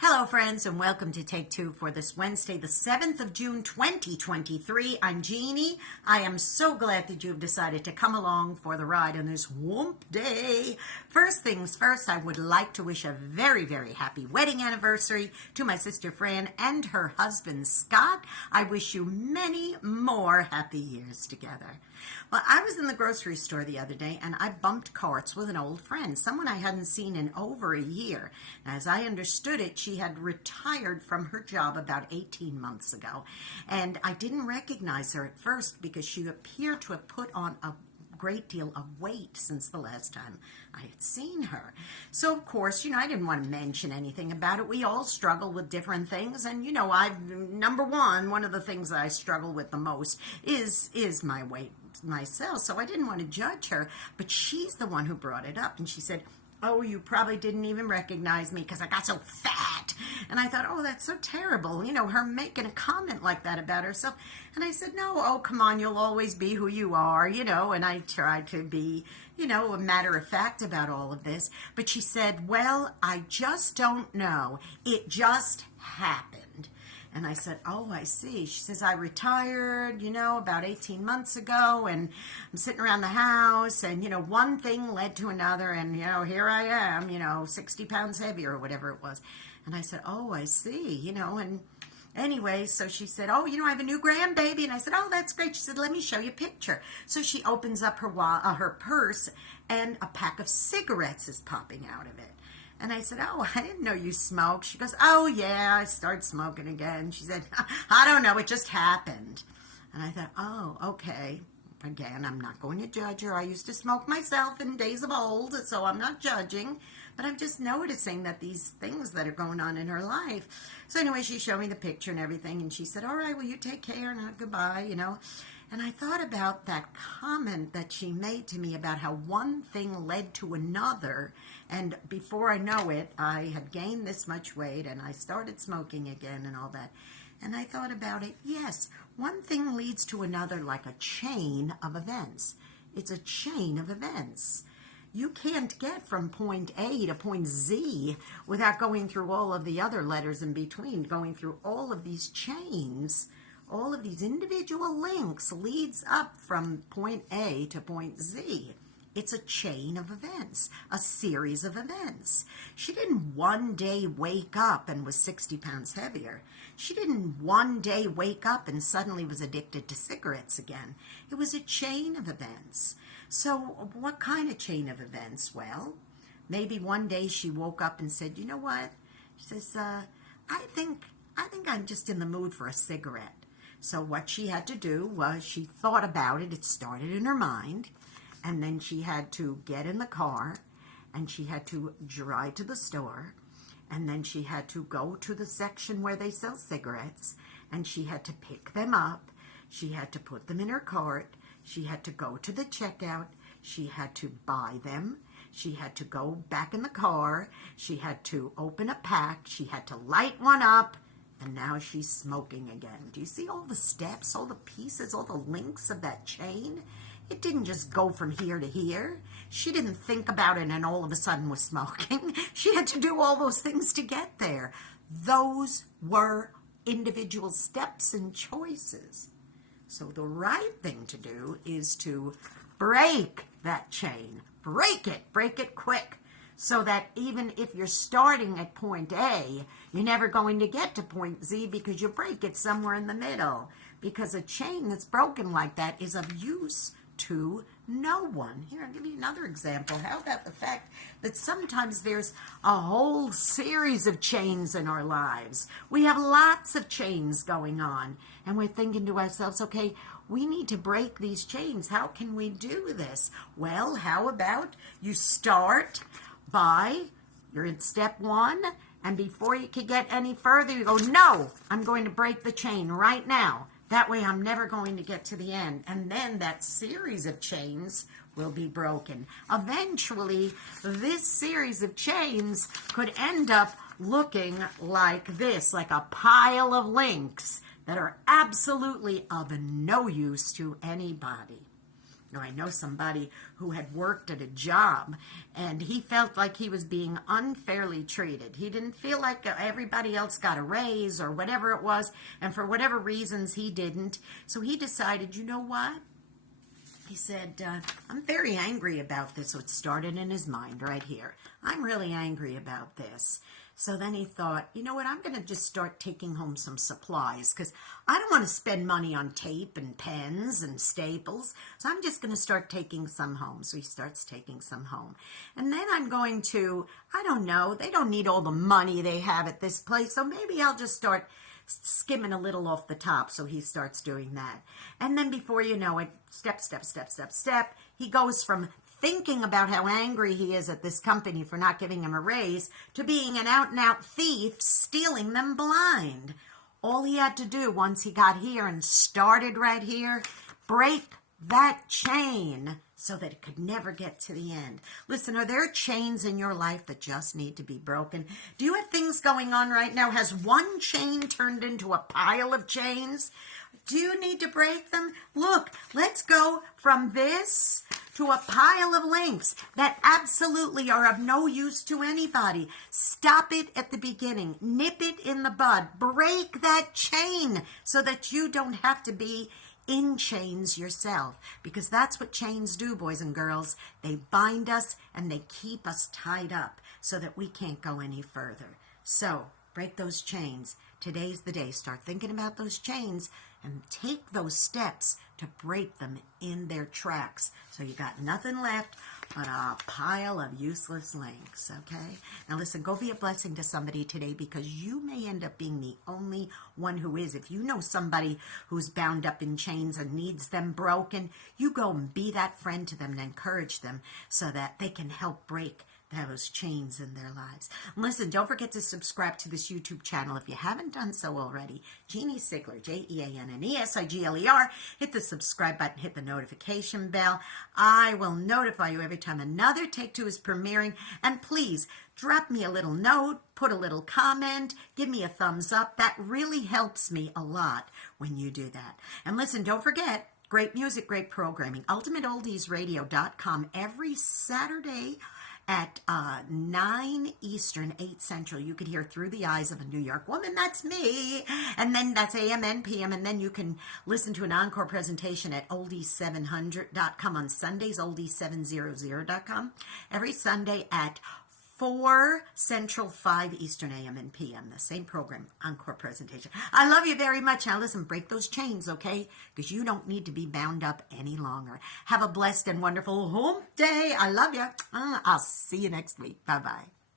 Hello, friends, and welcome to Take Two for this Wednesday, the 7th of June, 2023. I'm Jeannie. I am so glad that you've decided to come along for the ride on this whoomp day. First things first, I would like to wish a very, very happy wedding anniversary to my sister Fran and her husband Scott. I wish you many more happy years together. Well, I was in the grocery store the other day and I bumped carts with an old friend, someone I hadn't seen in over a year. As I understood it, she had retired from her job about 18 months ago. And I didn't recognize her at first because she appeared to have put on a great deal of weight since the last time I had seen her. So, of course, I didn't want to mention anything about it. We all struggle with different things. And, number one of the things that I struggle with the most is my weight myself. So I didn't want to judge her. But she's the one who brought it up. And she said, "Oh, you probably didn't even recognize me because I got so fat." And I thought, oh, that's so terrible. Her making a comment like that about herself. And I said, no, oh, come on, you'll always be who you are, and I tried to be, a matter of fact about all of this. But she said, well, I just don't know. It just happened. And I said, oh, I see. She says, I retired, about 18 months ago, and I'm sitting around the house, and, one thing led to another, and, here I am, 60 pounds heavier or whatever it was. And I said, oh, I see, and anyway, so she said, oh, I have a new grandbaby. And I said, oh, that's great. She said, let me show you a picture. So she opens up her purse, and a pack of cigarettes is popping out of it. And I said, oh, I didn't know you smoked. She goes, oh, yeah, I started smoking again. She said, I don't know, it just happened. And I thought, oh, okay. Again, I'm not going to judge her. I used to smoke myself in days of old, so I'm not judging. But I'm just noticing that these things that are going on in her life. So anyway, she showed me the picture and everything, and she said, all right, well, you take care and goodbye, And I thought about that comment that she made to me about how one thing led to another, and before I know it, I had gained this much weight, and I started smoking again and all that. And I thought about it, yes, one thing leads to another like a chain of events. It's a chain of events. You can't get from point A to point Z without going through all of the other letters in between, going through all of these chains. All of these individual links leads up from point A to point Z. It's a chain of events, a series of events. She didn't one day wake up and was 60 pounds heavier. She didn't one day wake up and suddenly was addicted to cigarettes again. It was a chain of events. So what kind of chain of events? Well, maybe one day she woke up and said, you know what? She says, I think I'm just in the mood for a cigarette. So what she had to do was she thought about it. It started in her mind. And then she had to get in the car. And she had to drive to the store. And then she had to go to the section where they sell cigarettes. And she had to pick them up. She had to put them in her cart. She had to go to the checkout. She had to buy them. She had to go back in the car. She had to open a pack. She had to light one up. And now she's smoking again. Do you see all the steps, all the pieces, all the links of that chain? It didn't just go from here to here. She didn't think about it and all of a sudden was smoking. She had to do all those things to get there. Those were individual steps and choices. So the right thing to do is to break that chain. Break it quick. So that even if you're starting at point A, you're never going to get to point Z because you break it somewhere in the middle. Because a chain that's broken like that is of use to no one. Here, I'll give you another example. How about the fact that sometimes there's a whole series of chains in our lives? We have lots of chains going on. And we're thinking to ourselves, okay, we need to break these chains. How can we do this? Well, how about you start by, you're in step one, and before you can get any further, you go, no, I'm going to break the chain right now. That way I'm never going to get to the end. And then that series of chains will be broken. Eventually, this series of chains could end up looking like this, like a pile of links that are absolutely of no use to anybody. or I know somebody who had worked at a job and he felt like he was being unfairly treated. He didn't feel like everybody else got a raise or whatever it was, and for whatever reasons he didn't. So he decided, you know what? He said, I'm very angry about this. So it started in his mind right here. I'm really angry about this. So then he thought, you know what, I'm going to just start taking home some supplies because I don't want to spend money on tape and pens and staples. So I'm just going to start taking some home. So he starts taking some home. And then I'm going to, I don't know, they don't need all the money they have at this place. So maybe I'll just start skimming a little off the top. So he starts doing that. And then before you know it, step, he goes from thinking about how angry he is at this company for not giving him a raise to being an out-and-out thief, stealing them blind. All he had to do once he got here and started right here, break that chain so that it could never get to the end. Listen, are there chains in your life that just need to be broken? Do you have things going on right now? Has one chain turned into a pile of chains? Do you need to break them? Look, let's go from this to a pile of links that absolutely are of no use to anybody. Stop it at the beginning. Nip it in the bud. Break that chain so that you don't have to be in chains yourself, because that's what chains do, boys and girls. They bind us and they keep us tied up so that we can't go any further. So break those chains. Today's the day. Start thinking about those chains and take those steps to break them in their tracks. So you got nothing left but a pile of useless links, okay? Now listen, go be a blessing to somebody today, because you may end up being the only one who is. If you know somebody who's bound up in chains and needs them broken, you go and be that friend to them and encourage them so that they can help break those chains in their lives. And listen, don't forget to subscribe to this YouTube channel if you haven't done so already. Jeanne Sigler, Jeannesigler. Hit the subscribe button, hit the notification bell. I will notify you every time another Take Two is premiering. And please, drop me a little note, put a little comment, give me a thumbs up. That really helps me a lot when you do that. And listen, don't forget, great music, great programming. UltimateOldiesRadio.com every Saturday at 9 Eastern, 8 Central. You could hear Through the Eyes of a New York Woman. That's me. And then that's AM and PM. And then you can listen to an encore presentation at oldies700.com on Sundays, oldies700.com. Every Sunday at 4 Central, 5 Eastern, AM and PM. The same program, encore presentation. I love you very much. Now listen, break those chains, okay? Because you don't need to be bound up any longer. Have a blessed and wonderful hump day. I love you. I'll see you next week. Bye-bye.